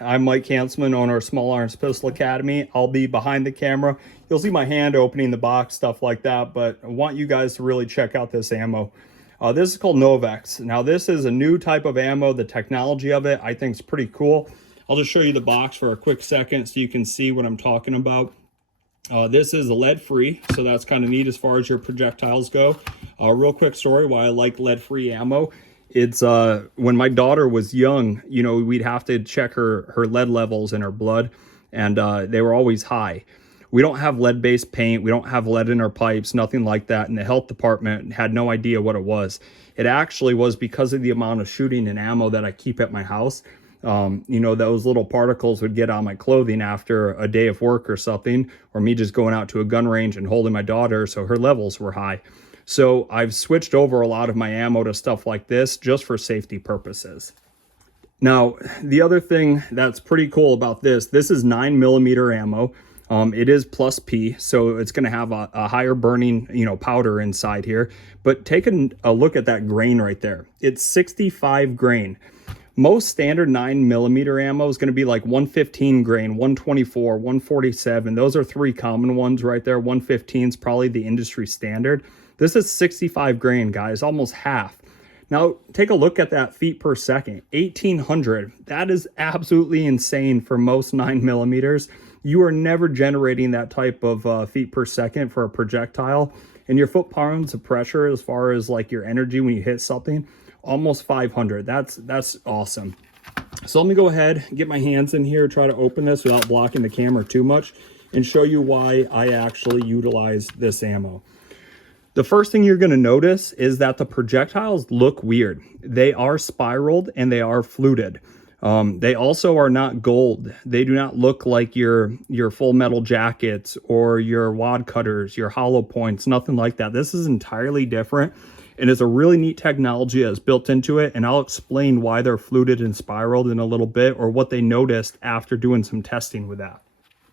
I'm Mike Hanselman, owner of Small Arms Pistol Academy. I'll be behind the camera. You'll see my hand opening the box, stuff like that, but I want you guys to really check out this ammo. This is called NOV X. Now, this is a new type of ammo. The technology of it, I think, is pretty cool. I'll just show you the box for a quick second so you can see what I'm talking about. This is lead-free, so that's kind of neat as far as your projectiles go. Real quick story why I like lead-free ammo. It's when my daughter was young, you know, we'd have to check her lead levels in her blood, and they were always high. We don't have lead-based paint. We don't have lead in our pipes, nothing like that. And the health department had no idea what it was. It actually was because of the amount of shooting and ammo that I keep at my house. You know, those little particles would get on my clothing after a day of work or something, or me just going out to a gun range and holding my daughter, so her levels were high. So I've switched over a lot of my ammo to stuff like this just for safety purposes. Now, the other thing that's pretty cool about this is 9mm ammo. It is plus P, so it's going to have a higher burning, you know, powder inside here. But take a look at that grain right there. It's 65 grain. Most standard 9mm ammo is going to be like 115 grain, 124, 147. Those are three common ones right there. 115 is probably the industry standard. This is 65 grain, guys, almost half. Now, take a look at that feet per second, 1,800. That is absolutely insane for most 9mm. You are never generating that type of feet per second for a projectile. And your foot-pounds of pressure, as far as like your energy when you hit something, almost 500. That's awesome. So let me go ahead, get my hands in here, try to open this without blocking the camera too much, and show you why I actually utilize this ammo. The first thing you're going to notice is that the projectiles look weird. They are spiraled and they are fluted. They also are not gold. They do not look like your full metal jackets or your wad cutters, your hollow points, nothing like that. This is entirely different, and it's a really neat technology that's built into it, and I'll explain why they're fluted and spiraled in a little bit, or what they noticed after doing some testing with that.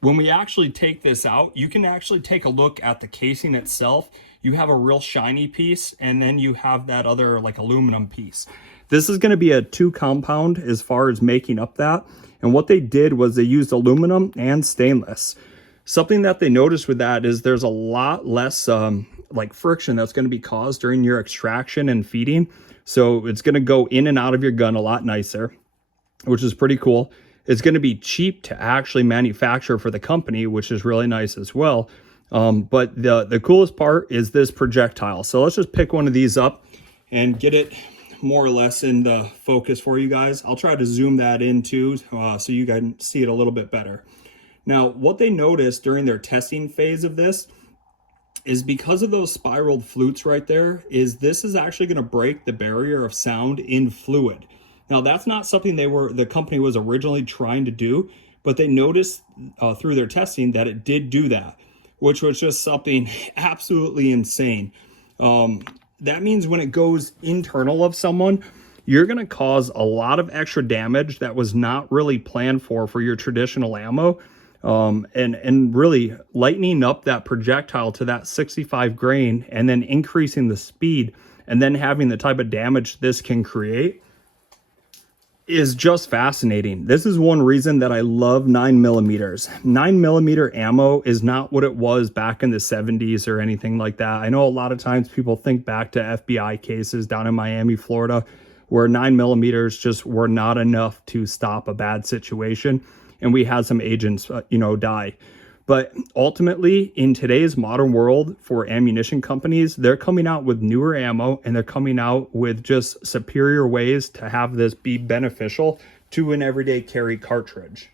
When we actually take this out, you can actually take a look at the casing itself. You have a real shiny piece, and then you have that other like aluminum piece. This is going to be a 2-compound as far as making up that. And what they did was they used aluminum and stainless. Something that they noticed with that is there's a lot less like friction that's going to be caused during your extraction and feeding. So it's going to go in and out of your gun a lot nicer, which is pretty cool. It's going to be cheap to actually manufacture for the company, which is really nice as well. But the coolest part is this projectile. So let's just pick one of these up and get it more or less in the focus for you guys. I'll try to zoom that in too, so you can see it a little bit better. Now, what they noticed during their testing phase of this is because of those spiraled flutes right there, is this is actually going to break the barrier of sound in fluid. Now, that's not something the company was originally trying to do, but they noticed through their testing that it did do that, which was just something absolutely insane. That means when it goes internal of someone, you're going to cause a lot of extra damage that was not really planned for your traditional ammo. And really lightening up that projectile to that 65 grain and then increasing the speed and then having the type of damage this can create is just fascinating. This is one reason that I love 9mm. 9mm ammo is not what it was back in the 70s or anything like that. I know a lot of times people think back to FBI cases down in Miami, Florida, where 9mm just were not enough to stop a bad situation, and we had some agents, die. But ultimately, in today's modern world for ammunition companies, they're coming out with newer ammo, and they're coming out with just superior ways to have this be beneficial to an everyday carry cartridge.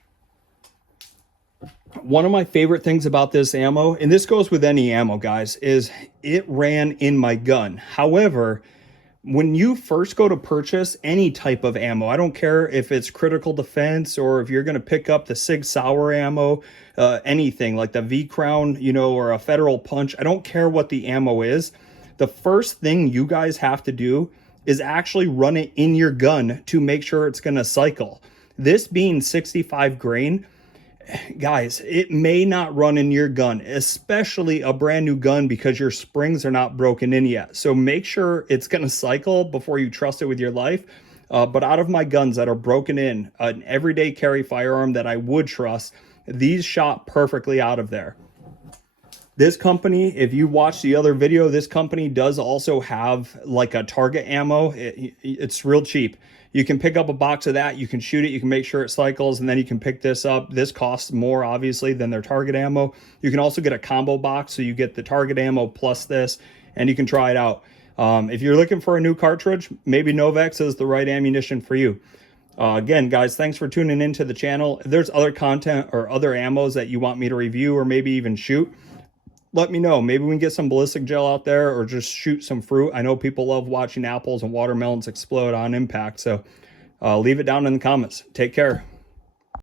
One of my favorite things about this ammo, and this goes with any ammo, guys, is it ran in my gun. However, when you first go to purchase any type of ammo, I don't care if it's critical defense or if you're going to pick up the Sig Sauer ammo, anything like the V-Crown, or a Federal Punch, I don't care what the ammo is. The first thing you guys have to do is actually run it in your gun to make sure it's going to cycle. This being 65 grain, guys, it may not run in your gun, especially a brand new gun, because your springs are not broken in yet. So make sure it's going to cycle before you trust it with your life. But out of my guns that are broken in, an everyday carry firearm that I would trust, these shot perfectly out of there. This company, if you watch the other video, this company does also have like a target ammo. It's real cheap. You can pick up a box of that, you can shoot it, you can make sure it cycles, and then you can pick this up. This costs more, obviously, than their target ammo. You can also get a combo box, so you get the target ammo plus this, and you can try it out. If you're looking for a new cartridge, maybe NOV X is the right ammunition for you. Again, guys, thanks for tuning into the channel. If there's other content or other ammos that you want me to review or maybe even shoot, let me know. Maybe we can get some ballistic gel out there or just shoot some fruit. I know people love watching apples and watermelons explode on impact. So leave it down in the comments. Take care.